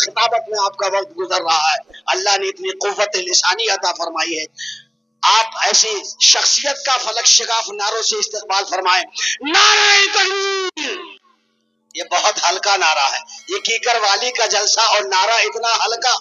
خطابت میں آپ کا وقت گزر رہا ہے، اللہ نے اتنی قوت لسانی عطا فرمائی ہے، آپ ایسی شخصیت کا فلک شگاف نعروں سے استقبال فرمائیں۔ نعرہ تکبیر! یہ بہت ہلکا نعرہ ہے، یہ کیکر والی کا جلسہ اور نعرہ اتنا ہلکا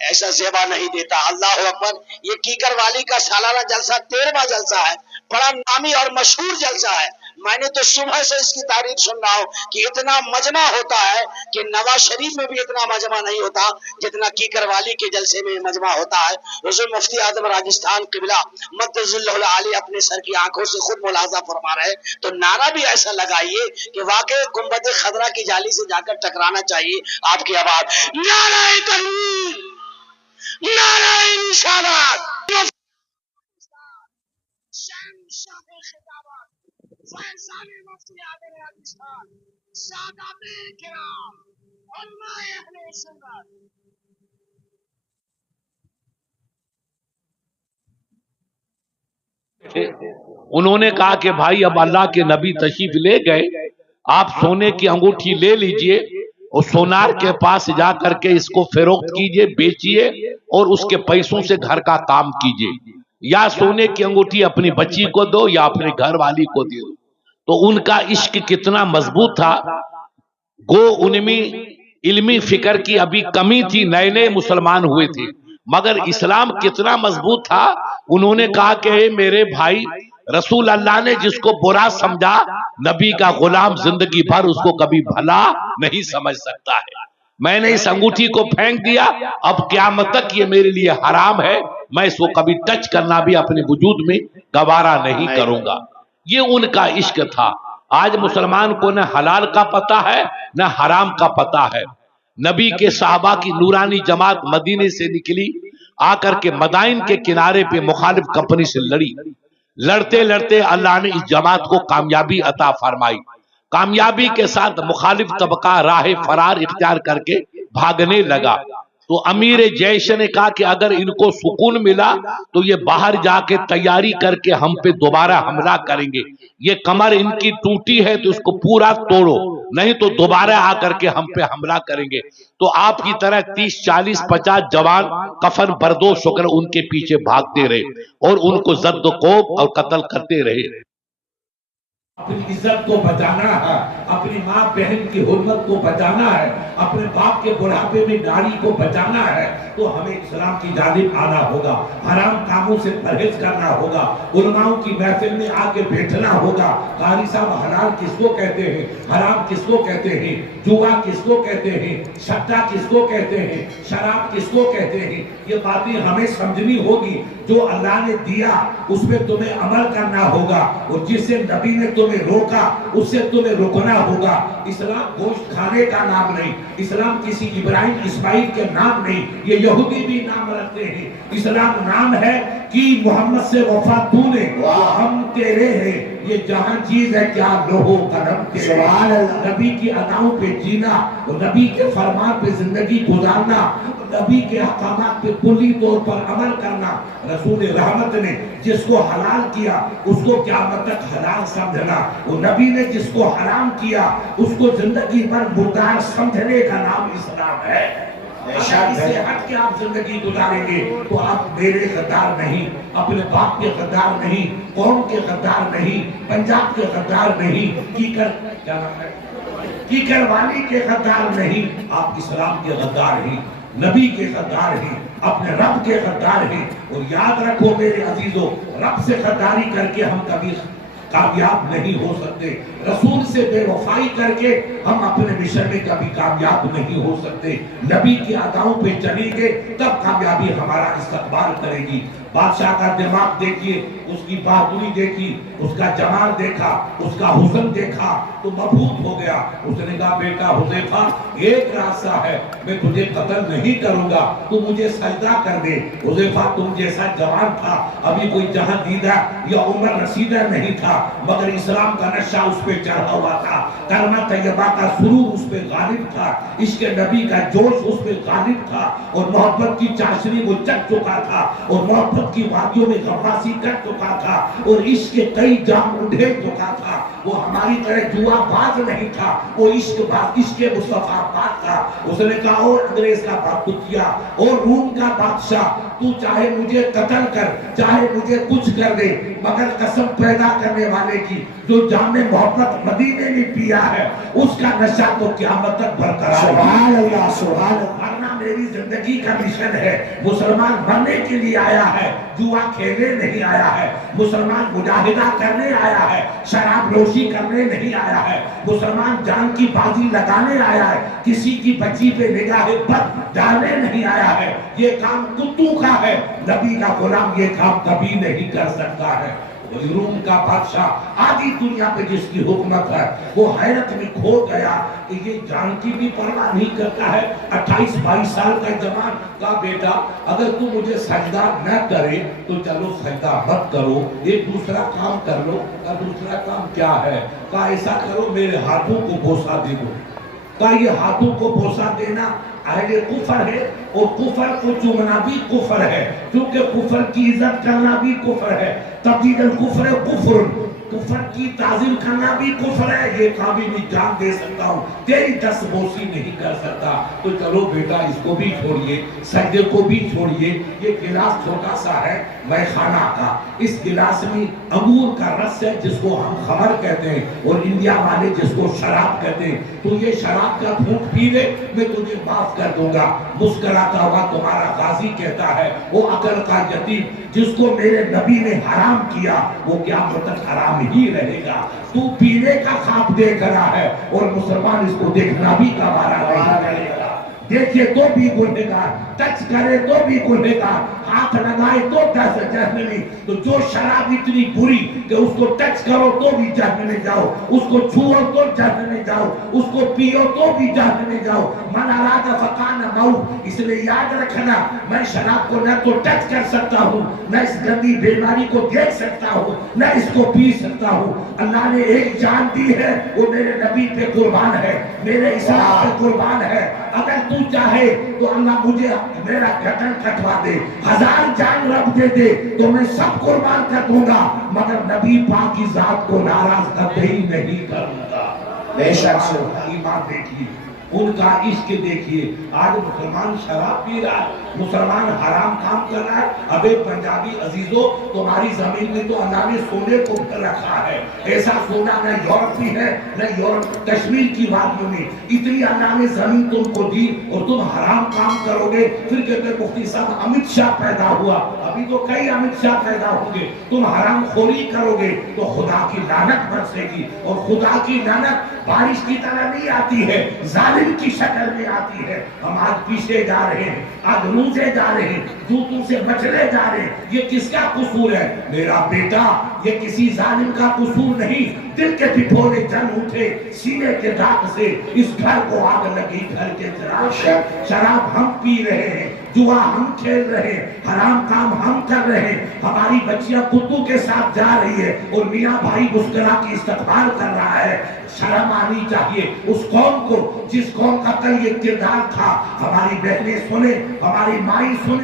ایسا زیبا نہیں دیتا۔ اللہ اکبر! یہ کیکر والی کا سالانہ جلسہ 13واں جلسہ ہے، بڑا نامی اور مشہور جلسہ ہے۔ میں نے تو صبح سے اس کی تعریف سن رہا ہوں کہ اتنا مجمع ہوتا ہے کہ نواز شریف میں بھی اتنا مجمع نہیں ہوتا جتنا کیکر والی کے جلسے میں مجمع ہوتا ہے۔ حضور مفتی اعظم راجستھان قبلہ مقدس اللہ العالی اپنے سر کی آنکھوں سے خود ملاحظہ فرما رہے ہیں، تو نعرہ بھی ایسا لگائیے کہ واقعی گنبد خضرا کی جالی سے جا کر ٹکرانا چاہیے آپ کی آواز۔ نعرہ تکبیر! نعرہ رسالت! شہنشاہ خطابت فیضان مفتی اعظم راجستھان، سادات کرام، علماء اہل سنت، انہوں نے کہا کہ بھائی اب اللہ کے نبی تشریف لے گئے، آپ سونے کی انگوٹھی لے لیجئے اور سونار کے پاس جا کر کے اس کو فروخت کیجئے، بیچیے اور اس کے پیسوں سے گھر کا کام کیجئے، یا سونے کی انگوٹھی اپنی بچی کو دو یا اپنے گھر والی کو دے دو۔ تو ان کا عشق کتنا مضبوط تھا، گو ان میں علمی فکر کی ابھی کمی تھی، نئے نئے مسلمان ہوئے تھے، مگر اسلام کتنا مضبوط تھا۔ انہوں نے کہا کہ اے میرے بھائی، رسول اللہ نے جس کو برا سمجھا، نبی کا غلام زندگی بھر اس کو کبھی بھلا نہیں سمجھ سکتا ہے۔ میں نے اس انگوٹھی کو پھینک دیا، اب قیامت تک یہ میرے لیے حرام ہے، میں اس کو کبھی ٹچ کرنا بھی اپنے وجود میں گوارا نہیں کروں گا۔ یہ ان کا عشق تھا۔ آج مسلمان کو نہ حلال کا پتہ ہے نہ حرام کا پتہ ہے۔ نبی کے صحابہ کی نورانی جماعت مدینے سے نکلی، آ کر کے مدائن کے کنارے پہ مخالف کمپنی سے لڑی، لڑتے لڑتے اللہ نے اس جماعت کو کامیابی عطا فرمائی۔ کامیابی کے ساتھ مخالف طبقہ راہ فرار اختیار کر کے بھاگنے لگا، تو امیر جیش نے کہا کہ اگر ان کو سکون ملا تو یہ باہر جا کے تیاری کر کے ہم پہ دوبارہ حملہ کریں گے، یہ کمر ان کی ٹوٹی ہے تو اس کو پورا توڑو، نہیں تو دوبارہ آ کر کے ہم پہ حملہ کریں گے۔ تو آپ کی طرح 30 40 50 جوان کفن بردوش ہو کر ان کے پیچھے بھاگتے رہے اور ان کو زد و کوب اور قتل کرتے رہے۔ اپنی عزت کو بچانا ہے، اپنی ماں بہن کی حرمت کو بچانا ہے، اپنے باپ کے بڑھاپے میں ناری کو بچانا ہے، تو ہمیں اسلام کی جانب آنا ہوگا، حرام کاموں سے پرہیز کرنا ہوگا، علماء کی محفل میں آ کے بیٹھنا ہوگا۔ قاری صاحب حلال کس کو کہتے ہیں، حرام کس کو کہتے ہیں، جوا کس کو کہتے ہیں، سٹا کس کو کہتے ہیں، شراب کس کو کہتے ہیں، یہ باتیں ہمیں سمجھنی ہوگی۔ جو اللہ نے دیا اس پہ تمہیں عمل کرنا ہوگا، اور جس سے نبی نے تمہیں روکا اس سے تمہیں رکنا ہوگا۔ اسلام گوشت کھانے کا نام نہیں، اسلام کسی ابراہیم اسماعیل کے نام نہیں، یہ یہودی بھی نام رکھتے ہیں۔ اسلام نام ہے کہ محمد سے وفا تو نے، ہم تیرے ہیں، یہ جہاں چیز ہے کیا لوہو کرم تیرے۔ نبی کی اداؤں پہ جینا، نبی کے فرمان پہ زندگی گزارنا، نبی کے احکامات پہ کلی طور پر عمل کرنا۔ رسول رحمت نے جس کو حلال کیا اس کو قیامت تک حلال سمجھنا، وہ نبی نے جس کو حرام کیا اس کو زندگی بھر مردار سمجھنے کا نام اسلام ہے۔ اگر اس سے ہٹ کے آپ زندگی گزاریں گے تو آپ میرے غدار نہیں، اپنے باپ کے غدار نہیں، قوم کے غدار نہیں، پنجاب کے غدار نہیں، کیکر والی کے غدار نہیں، آپ اسلام کے غدار ہیں، نبی کے غدار ہیں، اپنے رب کے غدار ہیں۔ اور یاد رکھو میرے عزیزو، رب سے غداری کر کے ہم کبھی کامیاب نہیں ہو سکتے، رسول سے بے وفائی کر کے ہم اپنے مشن میں کبھی کامیاب نہیں ہو سکتے۔ نبی کی اداؤں پہ چلیں گے تب کامیابی ہمارا استقبال کرے گی۔ بادشاہ کا دماغ دیکھیے، اس کی بہادری دیکھی، اس کا جمال دیکھا، اس کا حسن دیکھا تو مبہوت ہو گیا۔ اس نے کہا بیٹا حذیفہ ایک راستہ ہے، میں تجھے قتل نہیں کروں گا، تو مجھے سجدہ کر دے۔ حذیفہ تم جیسا جوان تھا، ابھی کوئی جہاں دیدہ یا عمر رسیدہ نہیں تھا، مگر اسلام کا نشہ اس پہ چڑھا ہوا تھا، کلمہ طیبہ کا سرور اس پہ غالب تھا، عشق نبی کا جوش اس پہ غالب تھا، اور محبت کی چاشنی وہ چکھ چکا تھا، اور محبت کی وادیوں میں غواصی کر چکا تھا، اور عشق کے کئی جام اڑھے چکا تھا۔ وہ ہماری طرح جوا باز نہیں تھا، وہ عشق مصطفیٰ باز تھا۔ اس نے کہا او انگریز کا بادشاہ، او روم کا بادشاہ، تو چاہے مجھے قتل کر، چاہے مجھے کچھ کر دے، مگر قسم پیدا کرنے والے کی جو جام محبت مدینے نے پیا ہے اس کا نشہ تو قیامت تک برقرار ہے۔ سبحان اللہ، سبحان اللہ۔ ورنہ میری زندگی کا مشن ہے، مسلمان بننے کے لیے آیا ہے، جوا کھیلنے نہیں آیا ہے، مسلمان مجاہدہ کرنے آیا ہے، شراب نوشی کرنے نہیں آیا ہے، مسلمان جان کی بازی لگانے آیا ہے، کسی کی بچی پہ نگاہ بد ڈالنے نہیں آیا ہے۔ یہ کام کتوں کا ہے، نبی کا غلام یہ کام کبھی نہیں کر سکتا ہے۔ روم کا بادشاہ آدھی دنیا پہ جس کی حکومت ہے وہ حیرت میں کھو گیا کہ یہ جان کی بھی پرواہ نہیں کرتا ہے۔ 28-22 سال کا جوان کا بیٹا اگر تو مجھے سجدہ نہ کرے تو چلو سجدہ مت کرو، ایک دوسرا کام کر لو۔ اور دوسرا کام کیا ہے؟ کہا ایسا کرو میرے ہاتھوں کو بوسہ دے دو۔ کہا یہ ہاتھوں کو بوسہ دینا اہل کفر ہے، اور کفر کو چومنا بھی کفر ہے، کیونکہ کفر کی عزت کرنا بھی کفر ہے۔ تبدیل الکفر کفر، کفر کی تعظیم کرنا بھی کفر ہے۔ یہ کابی بھی جان دے سکتا ہوں، تیری دست بوسی نہیں کر سکتا۔ تو چلو بیٹا اس کو بھی چھوڑیے، سجدے کو بھی چھوڑیے۔ یہ گلاس چھوٹا سا ہے میں خانہ کا، اس گلاس میں انگور کا رس ہے جس کو ہم خمر کہتے ہیں، اور انڈیا والے جس کو شراب کہتے ہیں۔ تو یہ شراب کا گھونٹ پی لے، میں تجھے معاف کر دوں گا۔ مسکراتا ہوا تمہارا غازی کہتا ہے وہ عقل کا یتیم جس کو میرے نبی نے حرام کیا وہ قیامت تک حرام ہی رہے گا۔ تو پینے کا خواب دیکھ رہا ہے اور مسلمان اس کو دیکھنا بھی گوارا نہیں کرے گا۔ دیکھے تو بھی گنہگار، ٹچ کرے تو بھی گنہگار، ہاتھ لگائے تو جہنمی۔ تو جو شراب اتنی بری کہ اس کو ٹچ کرو تو بھی جہنم میں جاؤ، اس کو چھوؤ تو جہنم میں جاؤ، اس کو پیو تو بھی جہنم میں جاؤ۔ من اراد فکان موت، اس لیے یاد رکھنا میں شراب کو نہ تو ٹچ کر سکتا ہوں، نہ اس گندی بیماری کو دیکھ سکتا ہوں، نہ اس کو پی سکتا ہوں۔ اللہ نے ایک جان دی ہے وہ میرے نبی پہ قربان ہے، میرے اسلام پہ قربان ہے۔ اگر تو چاہے تو اللہ مجھے میرا گردن کٹوا دے، 1000 جان رب دے دے تو میں سب قربان کر دوں گا، مگر نبی پاک کی ذات کو ناراض کبھی نہیں کروں گا۔ بے شک سے ایمان دیکھیے، ان کا عشق دیکھیے۔ آج مسلمان شراب پی رہا ہے، مسلمان حرام کام کر رہا ہے۔ ابے پنجابی عزیزوں، تمہاری زمین میں تو اللہ نے سونے کو رکھا ہے، ایسا سونا نہ یورپ میں ہے نہ یورپ کشمیر کی وادیوں میں۔ اتنی اللہ نے زمین تم کو دی اور تم حرام کام کرو گے۔ پھر کہتے ہیں مفتی صاحب امت شاہ پیدا ہوا، ابھی تو کئی امت شاہ پیدا ہوں گے۔ تم حرام خوری کرو گے تو خدا کی لعنت برسے گی، اور خدا کی لعنت بارش کی طرح نہیں آتی ہے، ظالم کی شکل میں آتی ہے۔ ہم آج پیچھے جا رہے ہیں، آج روزے جا رہے ہیں، جوتوں سے بچنے جا رہے ہیں۔ یہ کس کا قصور ہے؟ میرا بیٹا، یہ کسی ظالم کا قصور نہیں۔ دل کے پھپھوڑے جل اٹھے سینے کے داغ سے، اس گھر کو آگ لگی گھر کے چراغ سے۔ شراب ہم پی رہے ہیں، جوا ہم کھیل رہے ہیں، حرام کام ہم کر رہے ہیں، ہماری بچیاں کتوں کے ساتھ جا رہی ہے اور میاں بھائی مسکرا کے استقبال کر رہا ہے۔ شرم آنی چاہیے اس قوم کو جس قوم کا کل یہ کردار تھا۔ ہماری بہنیں سنیں، ہماری مائیں سنیں۔